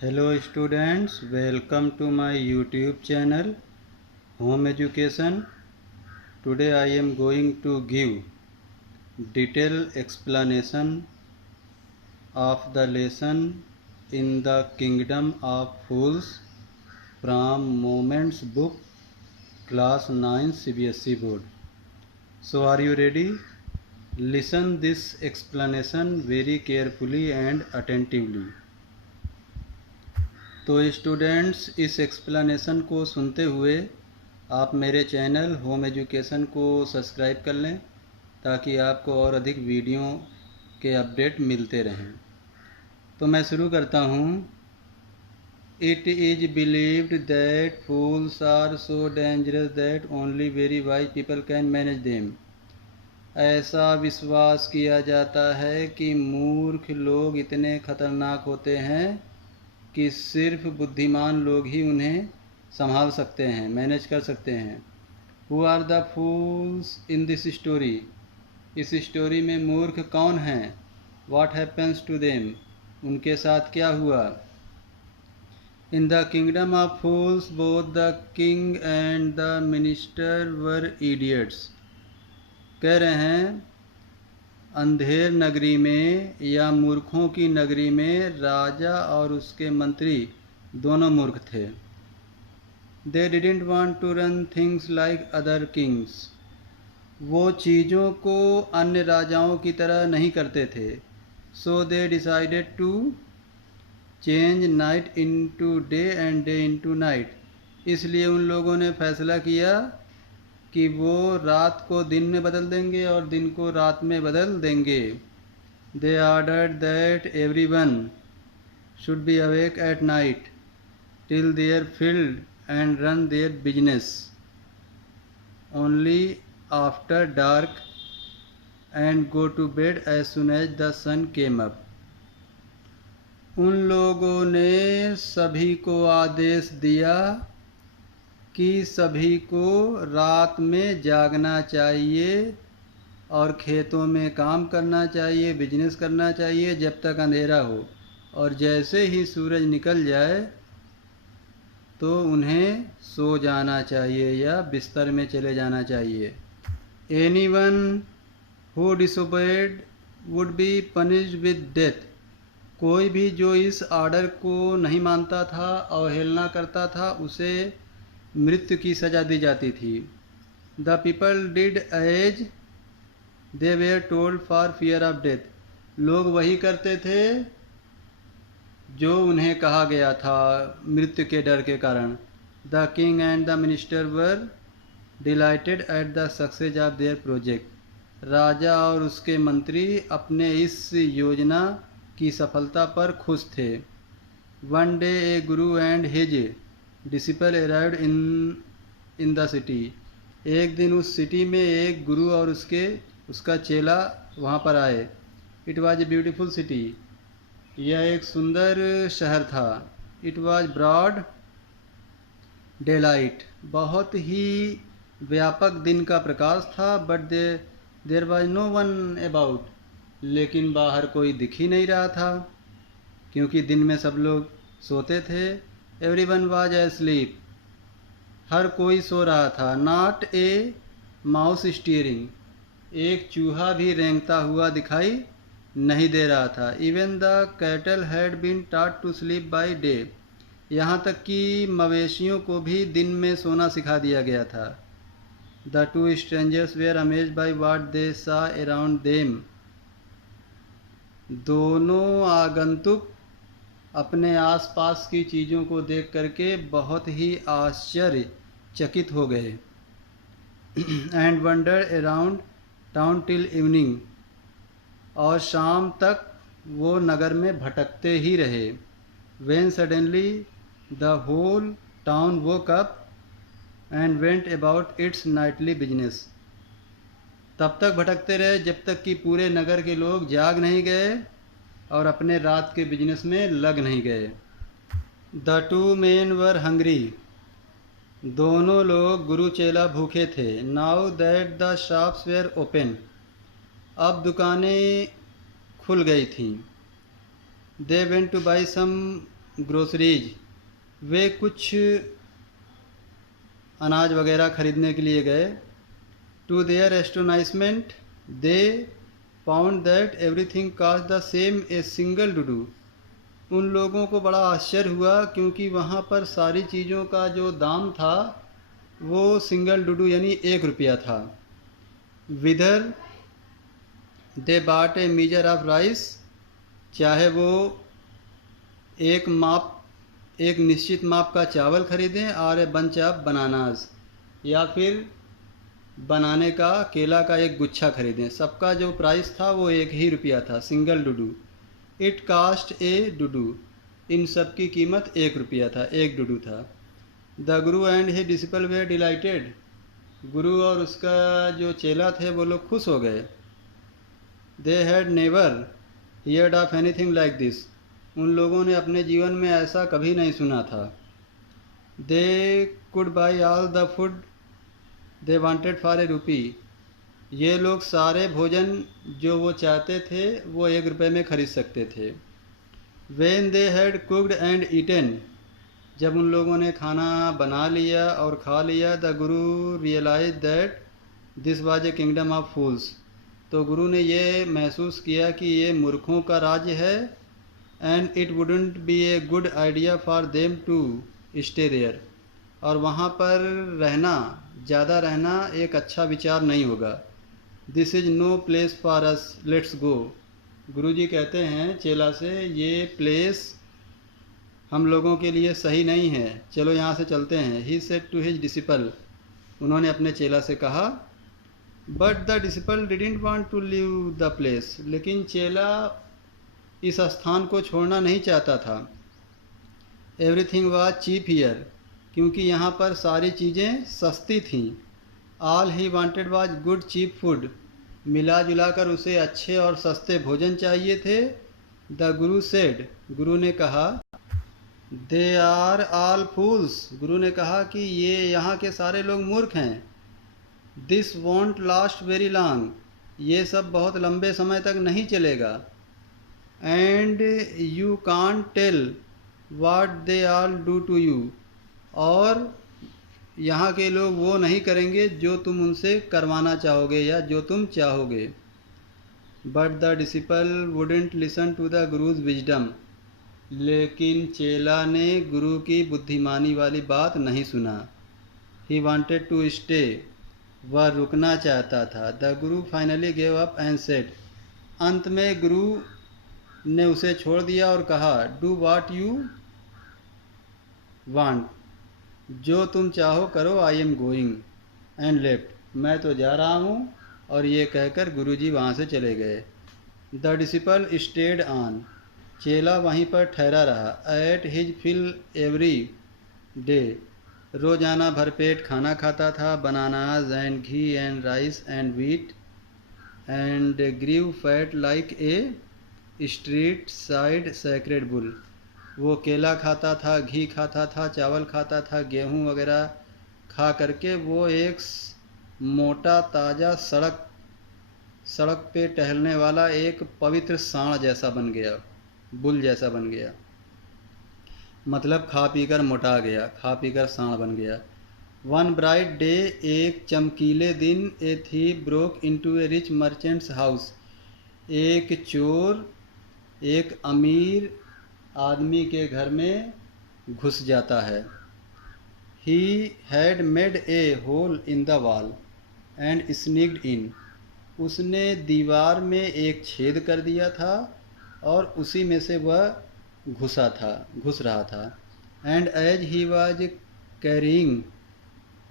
Hello students, welcome to my YouTube channel Home Education. Today I am going to give detailed explanation of the lesson in the Kingdom of Fools from Moments book class 9 CBSE board. So are you ready? Listen this explanation very carefully and attentively. तो students, इस explanation को सुनते हुए आप मेरे channel home education को subscribe कर लें ताकि आपको और अधिक वीडियो के अपडेट मिलते रहें। तो मैं शुरू करता हूँ। It is believed that fools are so dangerous that only very wise people can manage them. ऐसा विश्वास किया जाता है कि मूर्ख लोग इतने खतरनाक होते हैं कि सिर्फ बुद्धिमान लोग ही उन्हें संभाल सकते हैं, मैनेज कर सकते हैं। Who are the fools in this story? इस स्टोरी में मूर्ख कौन हैं? What happens to them? उनके साथ क्या हुआ? In the kingdom of fools both the king and the minister were idiots. कह रहे हैं अंधेर नगरी में या मूर्खों की नगरी में राजा और उसके मंत्री दोनों मूर्ख थे। They didn't want to run things like other kings. वो चीज़ों को अन्य राजाओं की तरह नहीं करते थे। So they decided to change night into day and day into night. इसलिए उन लोगों ने फैसला किया कि वो रात को दिन में बदल देंगे और दिन को रात में बदल देंगे। They ordered that everyone should be awake at night till their field and run their business only after dark and go to bed as soon as the sun came up. उन लोगों ने सभी को आदेश दिया कि सभी को रात में जागना चाहिए और खेतों में काम करना चाहिए, बिजनेस करना चाहिए जब तक अंधेरा हो, और जैसे ही सूरज निकल जाए तो उन्हें सो जाना चाहिए या बिस्तर में चले जाना चाहिए। Anyone who disobeyed would be punished with death. कोई भी जो इस आर्डर को नहीं मानता था, अवहेलना करता था, उसे मृत्यु की सज़ा दी जाती थी। The people did as they were told for fear of death. लोग वही करते थे जो उन्हें कहा गया था मृत्यु के डर के कारण। The king and the minister were delighted at the success of their project. राजा और उसके मंत्री अपने इस योजना की सफलता पर खुश थे। One day A Guru and his disciple arrived in the city. एक दिन उस सिटी में एक गुरु और उसका चेला वहाँ पर आए। It was a beautiful city. यह एक सुंदर शहर था। It was broad daylight. बहुत ही व्यापक दिन का प्रकाश था। But there was no one about. लेकिन बाहर कोई दिख ही नहीं रहा था क्योंकि दिन में सब लोग सोते थे। Everyone was asleep. हर कोई सो रहा था। Not a mouse steering. एक चूहा भी रेंगता हुआ दिखाई नहीं दे रहा था। Even the cattle had been taught to sleep by day. यहाँ तक कि मवेशियों को भी दिन में सोना सिखा दिया गया था। The two strangers were amazed by what they saw around them. दोनों आगंतुक अपने आसपास की चीज़ों को देख करके बहुत ही आश्चर्यचकित हो गए। And wonder around town till evening. और शाम तक वो नगर में भटकते ही रहे। When suddenly the whole town woke up and went about its nightly business. तब तक भटकते रहे जब तक कि पूरे नगर के लोग जाग नहीं गए और अपने रात के बिजनेस में लग नहीं गए। The two men were hungry. दोनों लोग गुरु चेला भूखे थे। Now that the shops were open. अब दुकानें खुल गई थीं। They went to buy some groceries, वे कुछ अनाज वगैरह ख़रीदने के लिए गए। To their astonishment they found that everything cost the same a single डुडू। उन लोगों को बड़ा आश्चर्य हुआ क्योंकि वहाँ पर सारी चीज़ों का जो दाम था वो सिंगल डुडू यानी 1 रुपया था। विदर दे बाट ए मीजर ऑफ राइस, चाहे वो एक निश्चित माप का चावल खरीदें, और ए बंच ऑफ बनानास, या फिर बनाने का केला का एक गुच्छा खरीदें, सबका जो प्राइस था वो 1 ही रुपया था, सिंगल डुडू। इट कास्ट ए डुडू, इन सब की कीमत 1 रुपया था, 1 डुडू था। The Guru and he disciple way dilated, गुरु और उसका जो चेला थे वो लोग खुश हो गए। They had never heard of anything like this, उन लोगों ने अपने जीवन में ऐसा कभी नहीं सुना था। They could buy all the food they wanted for a rupee, ये लोग सारे भोजन जो वो चाहते थे वो 1 रुपये में खरीद सकते थे। When they had cooked and eaten, जब उन लोगों ने खाना बना लिया और खा लिया, the guru realise that this was a kingdom of fools, तो गुरु ने ये महसूस किया कि ये मूर्खों का राज्य है। And it wouldn't be a good idea for them to stay there, और वहाँ पर ज़्यादा रहना एक अच्छा विचार नहीं होगा। This is no place for us, let's go, गुरुजी कहते हैं चेला से, ये प्लेस हम लोगों के लिए सही नहीं है, चलो यहाँ से चलते हैं। He said to his disciple, उन्होंने अपने चेला से कहा। But the disciple didn't want to leave the place, लेकिन चेला इस स्थान को छोड़ना नहीं चाहता था। एवरीथिंग वाज चीप हियर, क्योंकि यहाँ पर सारी चीज़ें सस्ती थीं। All he wanted was good cheap food, मिला जुला कर उसे अच्छे और सस्ते भोजन चाहिए थे। द गुरु सेड, गुरु ने कहा। दे आर ऑल फूल्स, गुरु ने कहा कि ये यहाँ के सारे लोग मूर्ख हैं। This won't last very long, ये सब बहुत लंबे समय तक नहीं चलेगा। And you can't tell what they all do to you, और यहाँ के लोग वो नहीं करेंगे जो तुम उनसे करवाना चाहोगे या जो तुम चाहोगे। But the disciple wouldn't listen to the guru's wisdom, लेकिन चेला ने गुरु की बुद्धिमानी वाली बात नहीं सुना। ही वांटेड टू स्टे, वह रुकना चाहता था। The Guru finally gave up and said, अंत में गुरु ने उसे छोड़ दिया और कहा, डू वाट यू वांट, जो तुम चाहो करो, I am going, and left, मैं तो जा रहा हूँ, और ये कहकर गुरुजी वहाँ से चले गए। द डिसिपल स्टेड ऑन, चेला वहीं पर ठहरा रहा। Ate his fill every day, रोज़ाना भरपेट खाना खाता था। Bananas and ghee and rice and wheat and grew fat like a street side sacred bull, वो केला खाता था, घी खाता था, चावल खाता था, गेहूँ वगैरह खा करके वो एक मोटा ताज़ा सड़क पे टहलने वाला एक पवित्र सांड जैसा बन गया, बुल जैसा बन गया, मतलब खा पीकर मोटा गया, खा पीकर सांड बन गया। वन ब्राइट डे, एक चमकीले दिन, a thief broke into A rich merchants house, एक चोर एक अमीर आदमी के घर में घुस जाता है। He had made a hole in the wall and sneaked in, उसने दीवार में एक छेद कर दिया था और उसी में से वह घुस रहा था। And as he was carrying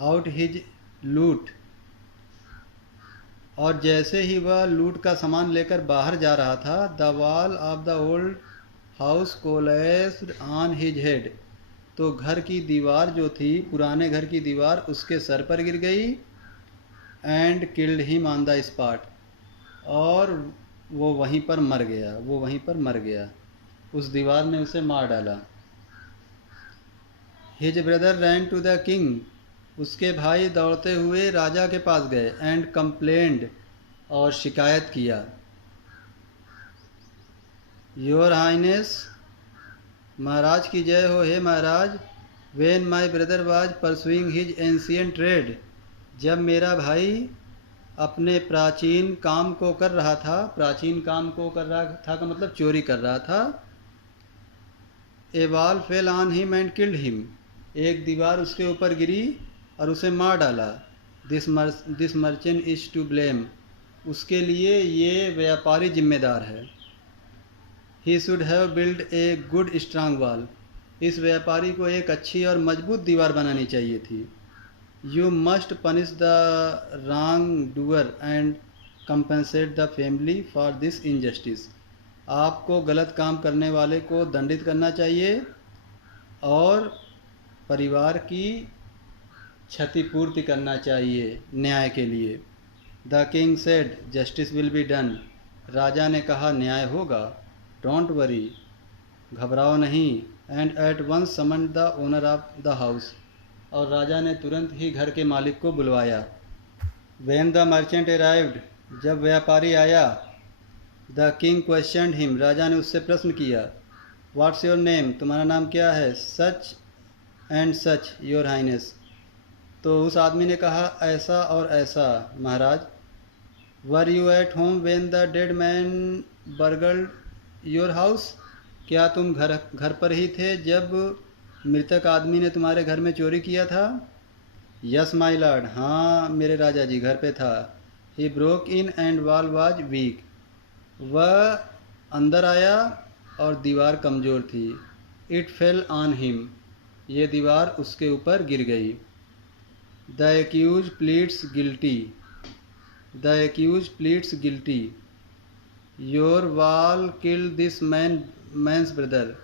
out his loot, और जैसे ही वह लूट का सामान लेकर बाहर जा रहा था, the wall of the old house collapsed on his head, तो घर की दीवार जो थी, पुराने घर की दीवार उसके सर पर गिर गई। And killed him on the spot, और वो वहीं पर मर गया, उस दीवार ने उसे मार डाला। His brother ran to the king, उसके भाई दौड़ते हुए राजा के पास गए। एंड कंप्लेंड, और शिकायत किया। योर हाइनेस, महाराज की जय हो। हे महाराज, when my brother was pursuing his ancient trade, जब मेरा भाई अपने प्राचीन काम को कर रहा था, प्राचीन काम को कर रहा था का मतलब चोरी कर रहा था, a wall fell on him and killed him, एक दीवार उसके ऊपर गिरी और उसे मार डाला। This merchant is to blame, उसके लिए ये व्यापारी जिम्मेदार है। He should have build a good strong wall, इस व्यापारी को एक अच्छी और मजबूत दीवार बनानी चाहिए थी। You must punish the wrong doer and compensate the family for this injustice, आपको गलत काम करने वाले को दंडित करना चाहिए और परिवार की क्षतिपूर्ति करना चाहिए न्याय के लिए। The king said justice will be done, राजा ने कहा न्याय होगा। डोंट वरी, घबराओ नहीं। And at once summoned the owner of the house, और राजा ने तुरंत ही घर के मालिक को बुलवाया। व्हेन द मर्चेंट अराइव्ड, जब व्यापारी आया, द किंग क्वेश्चनड हिम, राजा ने उससे प्रश्न किया। व्हाट्स योर नेम, तुम्हारा नाम क्या है। Such and such your highness, तो उस आदमी ने कहा ऐसा और ऐसा महाराज। Were you at home when the dead man burgled your house, क्या तुम घर पर ही थे जब मृतक आदमी ने तुम्हारे घर में चोरी किया था। यस माई लॉर्ड, हाँ मेरे राजा जी घर पे था। He broke in and wall was weak, वह अंदर आया और दीवार कमज़ोर थी। इट फेल ऑन हिम, ये दीवार उसके ऊपर गिर गई। The accused pleads guilty, the accused pleads guilty, your wall killed this man's brother,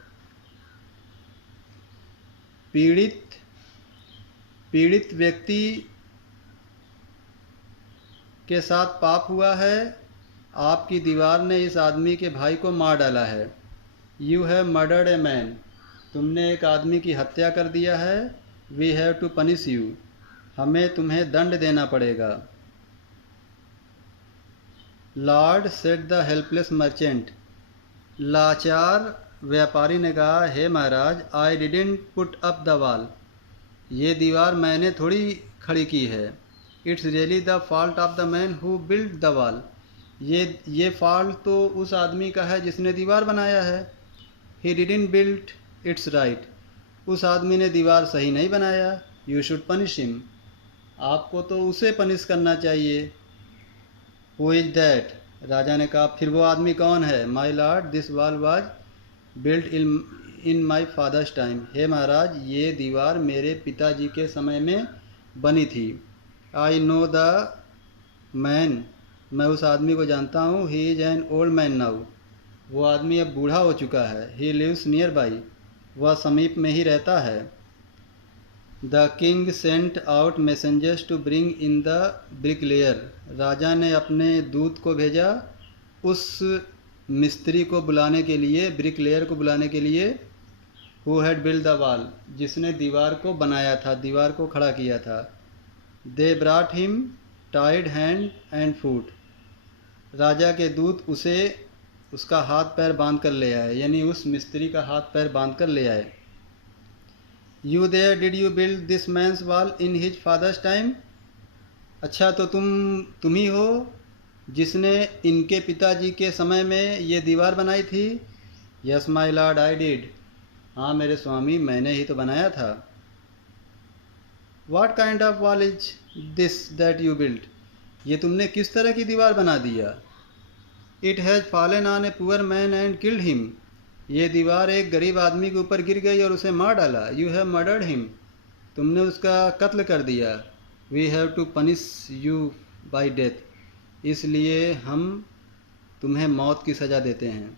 पीड़ित व्यक्ति के साथ पाप हुआ है, आपकी दीवार ने इस आदमी के भाई को मार डाला है। You have murdered a man, तुमने एक आदमी की हत्या कर दिया है। We have to punish you, हमें तुम्हें दंड देना पड़ेगा। Lord said the helpless merchant, लाचार व्यापारी ने कहा हे महाराज, I didn't put up the wall, ये दीवार मैंने थोड़ी खड़ी की है। It's really the fault of the man who build the wall, ये फॉल्ट तो उस आदमी का है जिसने दीवार बनाया है। He didn't build its right, उस आदमी ने दीवार सही नहीं बनाया। यू शुड पनिश हिम, आपको तो उसे पनिश करना चाहिए। हु इज दैट, राजा ने कहा फिर वो आदमी कौन है। My lord, this wall was built in my father's time, हे महाराज ये दीवार मेरे पिताजी के समय में बनी थी। आई नो द मैन, मैं उस आदमी को जानता हूँ। He is an old man now, वो आदमी अब बूढ़ा हो चुका है। ही लिव्स नियर बाई, वह समीप में ही रहता है। The king sent out messengers to bring in the bricklayer, राजा ने अपने दूत को भेजा उस मिस्त्री को बुलाने के लिए, ब्रिकलेयर को बुलाने के लिए। Who had build the wall, जिसने दीवार को बनाया था, दीवार को खड़ा किया था। They brought him tied hand and foot, राजा के दूत उसे उसका हाथ पैर बांध कर ले आए, यानी उस मिस्त्री का हाथ पैर बांध कर ले आए। You there did you build this man's wall in his father's time, अच्छा तो तुम ही हो जिसने इनके पिताजी के समय में ये दीवार बनाई थी। Yes my lord I did, हाँ मेरे स्वामी मैंने ही तो बनाया था। What kind of wall is this that you build, ये तुमने किस तरह की दीवार बना दिया। It has fallen on a poor man and killed him, ये दीवार एक गरीब आदमी के ऊपर गिर गई और उसे मार डाला। यू हैव मर्डर्ड हिम, तुमने उसका कत्ल कर दिया। We have to punish you by death, इसलिए हम तुम्हें मौत की सज़ा देते हैं।